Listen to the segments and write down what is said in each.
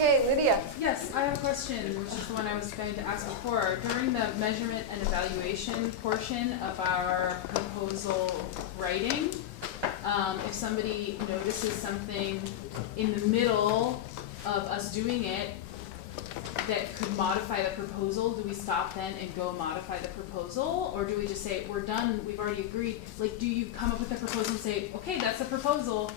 Okay, Lydia. Yes, I have a question, which is the one I was going to ask before. During the measurement and evaluation portion of our proposal writing, if somebody notices something in the middle of us doing it that could modify the proposal, do we stop then and go modify the proposal? Or do we just say, we're done, we've already agreed? Like, do you come up with a proposal and say, okay, that's the proposal,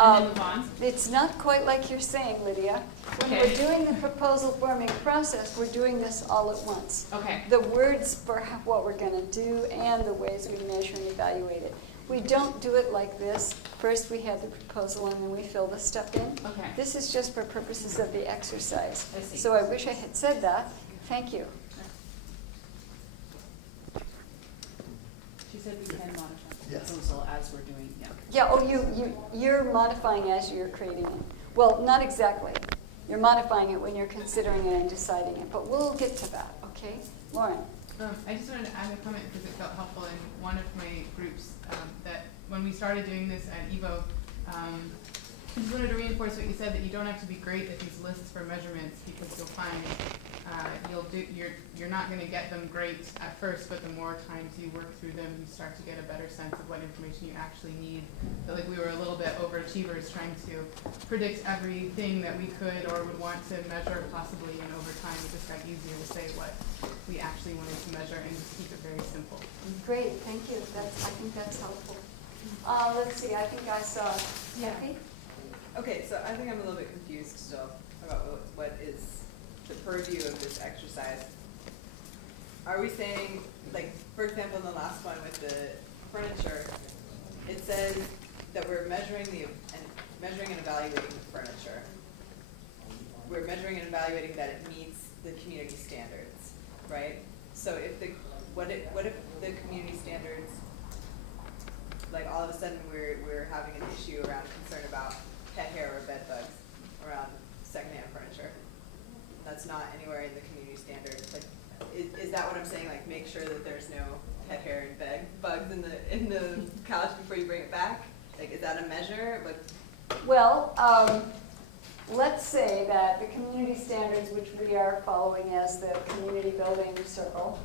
and then move on? It's not quite like you're saying, Lydia. When Okay. we're doing the proposal forming process, we're doing this all at once. Okay. The words for what we're going to do and the ways we measure and evaluate it. We don't do it like this. First we have the proposal and then we fill the stuff in. Okay. This is just for purposes of the exercise. I see. So I wish I had said that. Thank you. She said we can modify the Yes. proposal as we're doing, yeah. Yeah, oh, you're modifying as you're creating it. Well, not exactly. You're modifying it when you're considering it and deciding it, but we'll get to that, okay? Lauren? I just wanted to add a comment because it felt helpful in one of my groups that when we started doing this at EVO, I just wanted to reinforce what you said, that you don't have to be great at these lists for measurements because you'll find you're not going to get them great at first, but the more times you work through them, you start to get a better sense of what information you actually need. But like we were a little bit overachievers trying to predict everything that we could or would want to measure possibly, and over time it just got easier to say what we actually wanted to measure and just keep it very simple. Great, thank you. I think that's helpful. Let's see, I think I saw Kathy. Okay, so I think I'm a little bit confused still about what is the purview of this exercise. Are we saying, like, for example, in the last one with the furniture, it says that we're measuring and evaluating the furniture. We're measuring and evaluating that it meets the community standards, right? So what if the community standards, like all of a sudden we're having an issue around concern about pet hair or bed bugs around secondhand furniture. That's not anywhere in the community standards. Like, is that what I'm saying? Like, make sure that there's no pet hair and bed bugs in the couch before you bring it back. Like, is that a measure? Like, Well, let's say that the community standards, which we are following as the community building circle,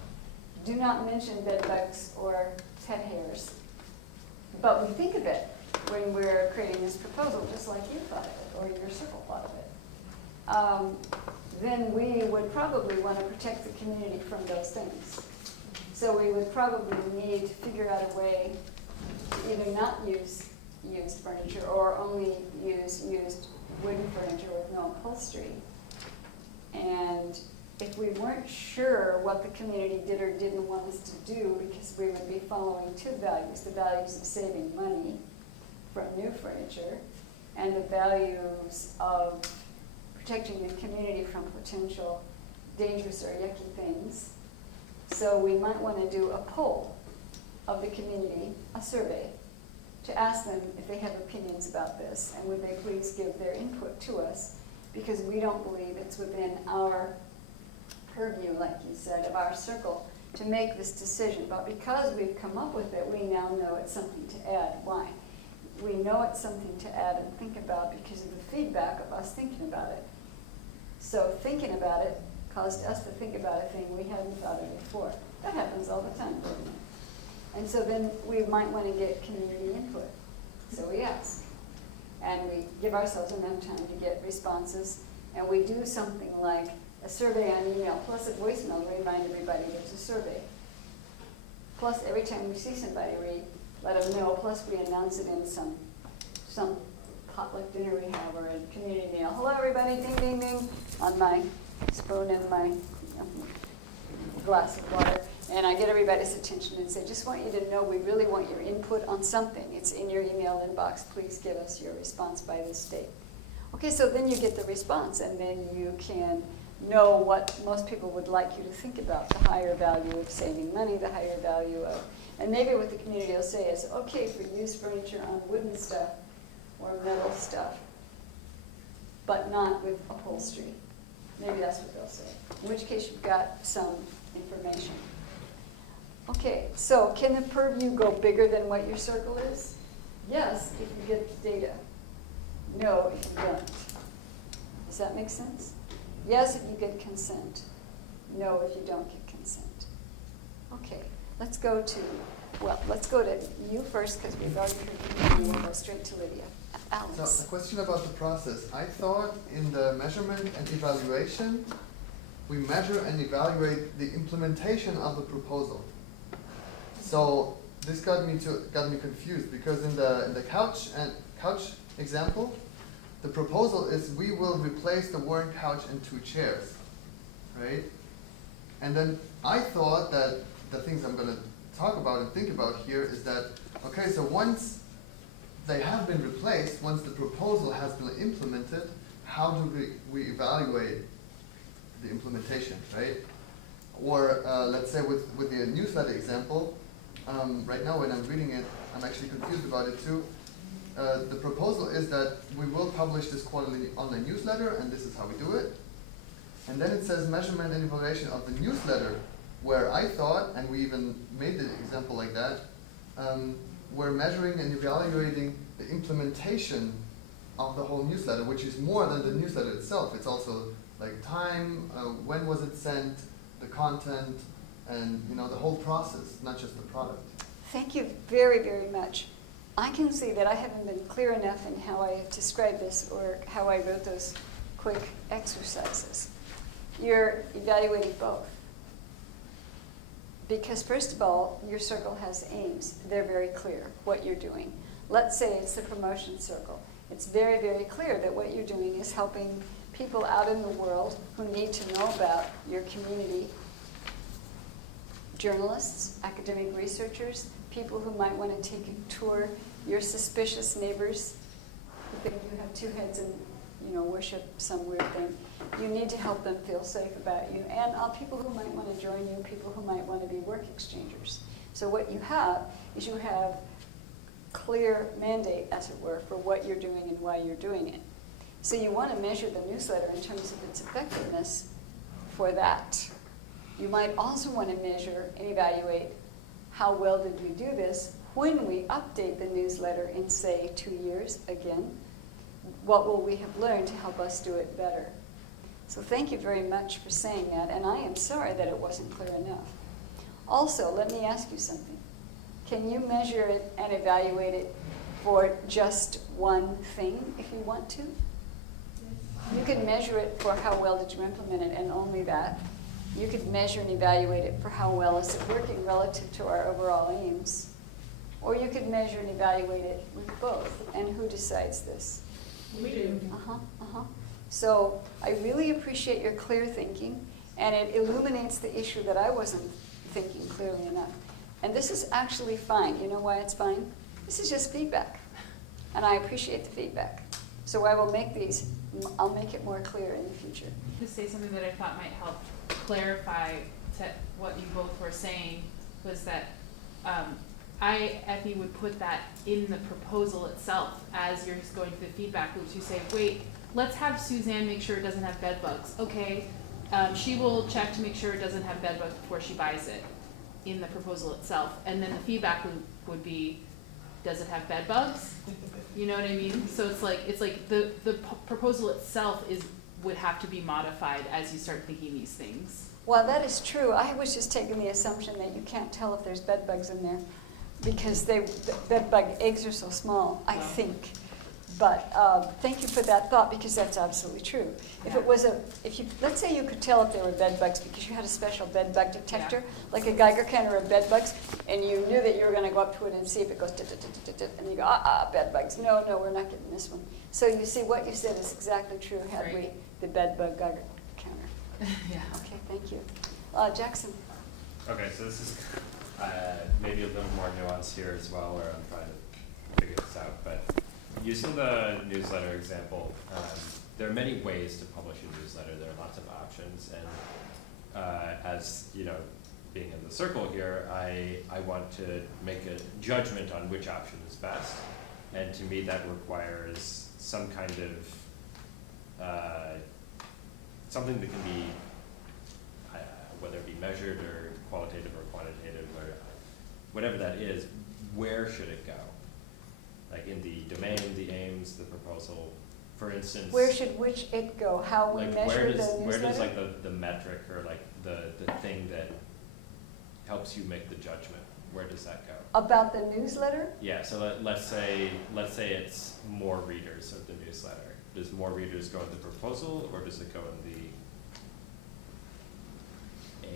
do not mention bed bugs or pet hairs. But we think of it when we're creating this proposal, just like you thought of it, or your circle thought of it. Then we would probably want to protect the community from those things. So we would probably need to figure out a way to either not use used furniture or only use used wooden furniture with no upholstery. And if we weren't sure what the community did or didn't want us to do, because we would be following two values, the values of saving money from new furniture and the values of protecting the community from potential dangerous or yucky things. So we might want to do a poll of the community, a survey, to ask them if they have opinions about this, and would they please give their input to us, because we don't believe it's within our purview, like you said, of our circle, to make this decision. But because we've come up with it, we now know it's something to add. Why? We know it's something to add and think about because of the feedback of us thinking about it. So thinking about it caused us to think about a thing we hadn't thought of before. That happens all the time, doesn't it? And so then we might want to get community input. So we ask. And we give ourselves enough time to get responses. And we do something like a survey on email, plus a voicemail to remind everybody there's a survey. Plus every time we see somebody, we let them know, plus we announce it in some potluck dinner we have or a community meal. Hello everybody, ding, ding, ding, on my spoon and my glass of water. And I get everybody's attention and say, just want you to know we really want your input on something. It's in your email inbox. Please give us your response by this date. Okay, so then you get the response, and then you can know what most people would like you to think about, the higher value of saving money, the higher value of, and maybe what the community will say is, okay for used furniture on wooden stuff or metal stuff, but not with upholstery. Maybe that's what they'll say, in which case you've got some information. Okay, so can the purview go bigger than what your circle is? Yes, if you get the data. No, if you don't. Does that make sense? Yes, if you get consent. No, if you don't get consent. Okay, let's go to you first, because we've already heard you, and we'll go straight to Lydia. Alex. So a question about the process. I thought in the measurement and evaluation, we measure and evaluate the implementation of the proposal. So this got me confused, because in the couch example, the proposal is we will replace the worn couch and 2 chairs, right? And then I thought that the things I'm going to talk about and think about here is that, okay, so once they have been replaced, once the proposal has been implemented, how do we evaluate the implementation, right? Or let's say with the newsletter example, right now when I'm reading it, I'm actually confused about it too. The proposal is that we will publish this quarterly online newsletter, and this is how we do it. And then it says measurement and evaluation of the newsletter, where I thought, and we even made the example like that, we're measuring and evaluating the implementation of the whole newsletter, which is more than the newsletter itself. It's also like time, when was it sent, the content, and the whole process, not just the product. Thank you very, very much. I can see that I haven't been clear enough in how I described this or how I wrote those quick exercises. You're evaluating both. Because first of all, your circle has aims. They're very clear what you're doing. Let's say it's the promotion circle. It's very, very clear that what you're doing is helping people out in the world who need to know about your community. Journalists, academic researchers, people who might want to take a tour, your suspicious neighbors who think you have 2 heads and worship some weird thing. You need to help them feel safe about you. And people who might want to join you, people who might want to be work exchangers. So what you have is you have clear mandate, as it were, for what you're doing and why you're doing it. So you want to measure the newsletter in terms of its effectiveness for that. You might also want to measure and evaluate how well did we do this when we update the newsletter in, say, 2 years again. What will we have learned to help us do it better? So thank you very much for saying that, and I am sorry that it wasn't clear enough. Also, let me ask you something. Can you measure it and evaluate it for just one thing if you want to? You could measure it for how well did you implement it and only that. You could measure and evaluate it for how well is it working relative to our overall aims. Or you could measure and evaluate it with both. And who decides this? We do. So I really appreciate your clear thinking, and it illuminates the issue that I wasn't thinking clearly enough. And this is actually fine. You know why it's fine? This is just feedback, and I appreciate the feedback. So I'll make it more clear in the future. To say something that I thought might help clarify what you both were saying was that Effie would put that in the proposal itself as you're going through the feedback loops. You say, wait, let's have Suzanne make sure it doesn't have bed bugs. Okay, she will check to make sure it doesn't have bed bugs before she buys it in the proposal itself. And then the feedback loop would be, does it have bed bugs? You know what I mean? So it's like the proposal itself would have to be modified as you start thinking these things. Well, that is true. I was just taking the assumption that you can't tell if there's bed bugs in there because the bed bug eggs are so small, I think. But thank you for that thought, because that's absolutely true. Yeah. Let's say you could tell if there were bed bugs because you had a special bed bug detector, like a Geiger counter of bed bugs, and you knew that you were going to go up to it and see if it goes, and you go, bed bugs. No, we're not getting this one. So you see, what you said is exactly true had we the bed bug Geiger counter. Yeah. Okay, thank you. Jackson. Okay, so this is maybe a little more nuance here as well, where I'm trying to figure this out. But using the newsletter example, there are many ways to publish a newsletter. There are lots of options, and as you know, being in the circle here, I want to make a judgment on which option is best, and to me that requires some kind of something that can be whether it be measured or qualitative or quantitative or whatever that is. Where should it go? Like in the domain, the aims, the proposal, for instance. Where should which it go? How we Like measure the newsletter? where does like the metric or like the thing that helps you make the judgment, where does that go? About the newsletter? Yeah, so let's say it's more readers of the newsletter. Does more readers go in the proposal, or does it go in the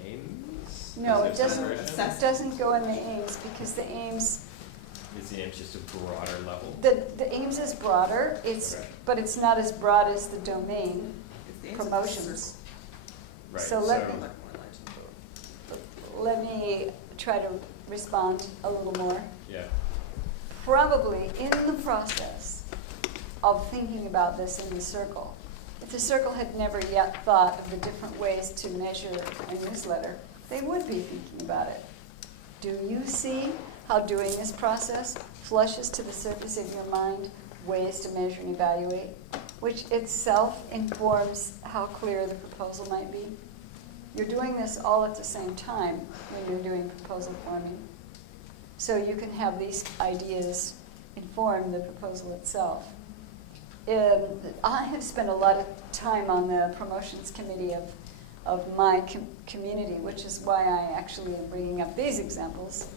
aims? No, Is it there doesn't, separation? it doesn't go in the aims, because the aims, Is the aims just a broader level? the aims is broader, Okay. but it's not as broad as the domain It's the aims of the promotions. Right, So so, let circle, like more lines in both. Let me try to respond a little more. yeah, Probably in the process of thinking about this in the circle, if the circle had never yet thought of the different ways to measure a newsletter, they would be thinking about it. Do you see how doing this process flushes to the surface of your mind ways to measure and evaluate, which itself informs how clear the proposal might be? You're doing this all at the same time when you're doing proposal forming. So you can have these ideas inform the proposal itself. I have spent a lot of time on the promotions committee of my community, which is why I actually am bringing up these examples,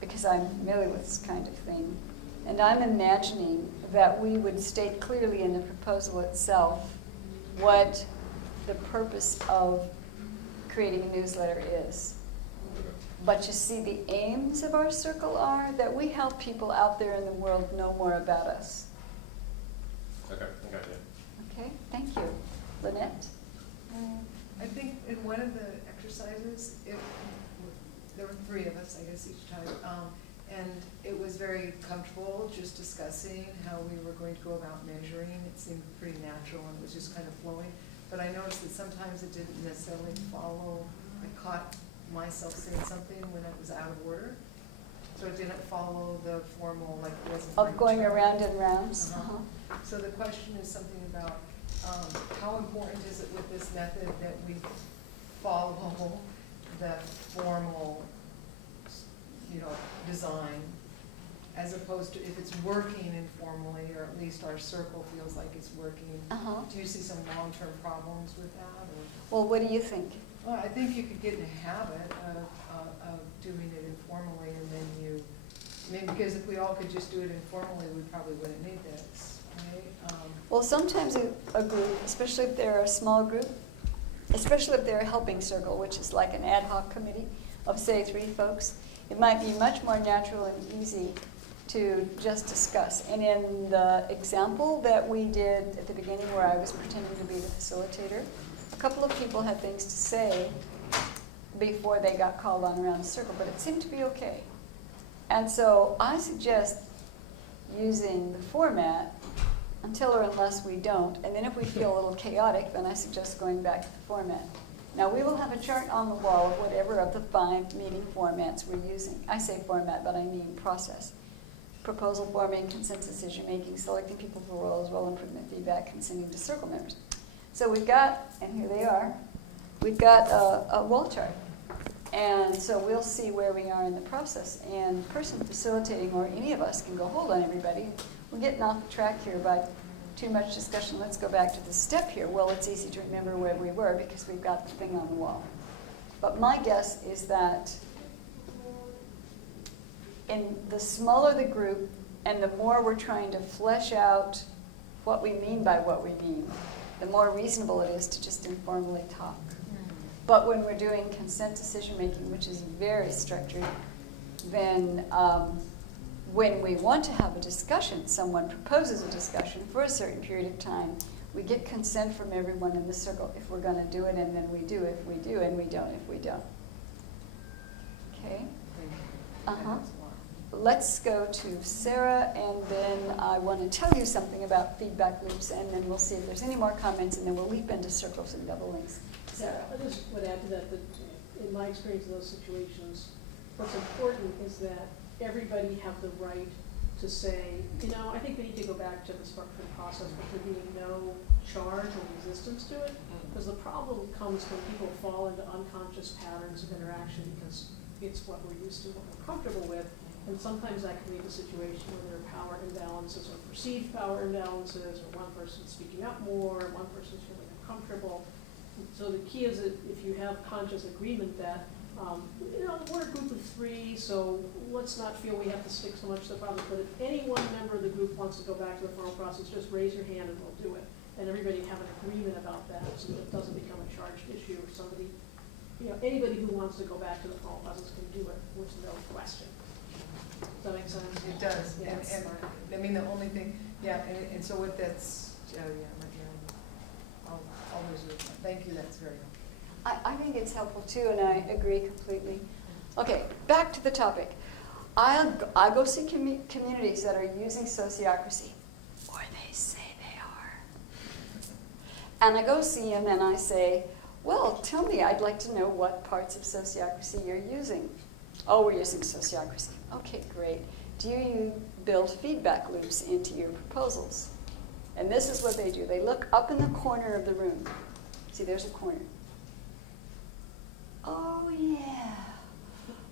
because I'm familiar with this kind of thing. And I'm imagining that we would state clearly in the proposal itself what the purpose of creating a newsletter is. But you see, the aims of our circle are that we help people out there in the world know more about us. okay, I got you. Okay, thank you. Lynette? I think in one of the exercises, there were 3 of us, I guess, each time, and it was very comfortable just discussing how we were going to go about measuring. It seemed pretty natural and it was just kind of flowing. But I noticed that sometimes it didn't necessarily follow. I caught myself saying something when it was out of order. So it didn't follow the formal, like it wasn't. Of going around in rounds? Uh-huh. So the question is something about how important is it with this method that we follow the formal, design, as opposed to if it's working informally, or at least our circle feels like it's working. Uh-huh. Do you see some long-term problems with that? Or? Well, what do you think? Well, I think you could get in a habit of doing it informally, and then because if we all could just do it informally, we probably wouldn't need this, right? Well, sometimes a group, especially if they're a small group, especially if they're a helping circle, which is like an ad hoc committee of, say, 3 folks, it might be much more natural and easy to just discuss. And in the example that we did at the beginning where I was pretending to be the facilitator, a couple of people had things to say before they got called on around the circle, but it seemed to be okay. And so I suggest using the format until or unless we don't, and then if we feel a little chaotic, then I suggest going back to the format. Now, we will have a chart on the wall of whatever of the 5 meeting formats we're using. I say format, but I mean process. Proposal forming, consensus decision making, selecting people for roles, role improvement, feedback, consenting to circle members. So we've got, and here they are, we've got a wall chart. And so we'll see where we are in the process. And the person facilitating, or any of us, can go, hold on, everybody. We're getting off the track here by too much discussion. Let's go back to the step here. Well, it's easy to remember where we were because we've got the thing on the wall. But my guess is that in the smaller the group and the more we're trying to flesh out what we mean by what we mean, the more reasonable it is to just informally talk. But when we're doing consent decision making, which is very structured, then when we want to have a discussion, someone proposes a discussion for a certain period of time, we get consent from everyone in the circle if we're going to do it, and then we do if we do, and we don't if we don't. Okay? Uh-huh. Let's go to Sarah, and then I want to tell you something about feedback loops, and then we'll see if there's any more comments, and then we'll leap into circles and double links. Sarah. I just would add to that, in my experience in those situations, what's important is that everybody have the right to say, I think we need to go back to the structured process, but there being no charge or resistance to it, because the problem comes when people fall into unconscious patterns of interaction because it's what we're used to, what we're comfortable with, And sometimes that can lead to a situation where there are power imbalances or perceived power imbalances, or one person's speaking up more, one person's feeling uncomfortable. So the key is that if you have conscious agreement that, we're a group of 3, so let's not feel we have to stick so much to the process, but if any one member of the group wants to go back to the formal process, just raise your hand and we'll do it. And everybody have an agreement about that, so that it doesn't become a charged issue, or somebody, anybody who wants to go back to the formal process can do it with no question. Does that make sense? It does, Yeah, it's and, smart. I mean, the only thing, and so what that's, I'll reserve that. Thank you, that's very helpful. I think it's helpful too, and I agree completely. Okay, back to the topic. I go see communities that are using sociocracy, or they say they are. And I go see them and I say, well, tell me, I'd like to know what parts of sociocracy you're using. Oh, we're using sociocracy. Okay, great. Do you build feedback loops into your proposals? And this is what they do. They look up in the corner of the room. See, there's a corner. Oh, yeah.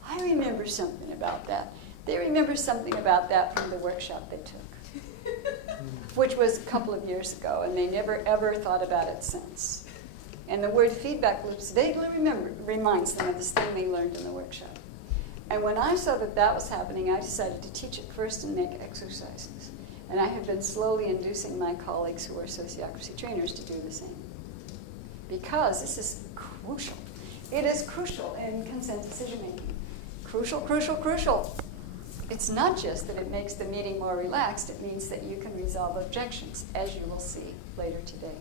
I remember something about that. They remember something about that from the workshop they took, which was a couple of years ago, and they never, ever thought about it since. And the word feedback loops vaguely reminds them of this thing they learned in the workshop. And when I saw that that was happening, I decided to teach it first and make exercises. And I have been slowly inducing my colleagues who are sociocracy trainers to do the same. Because this is crucial. It is crucial in consent decision making. Crucial, crucial, crucial. It's not just that it makes the meeting more relaxed, it means that you can resolve objections, as you will see later today.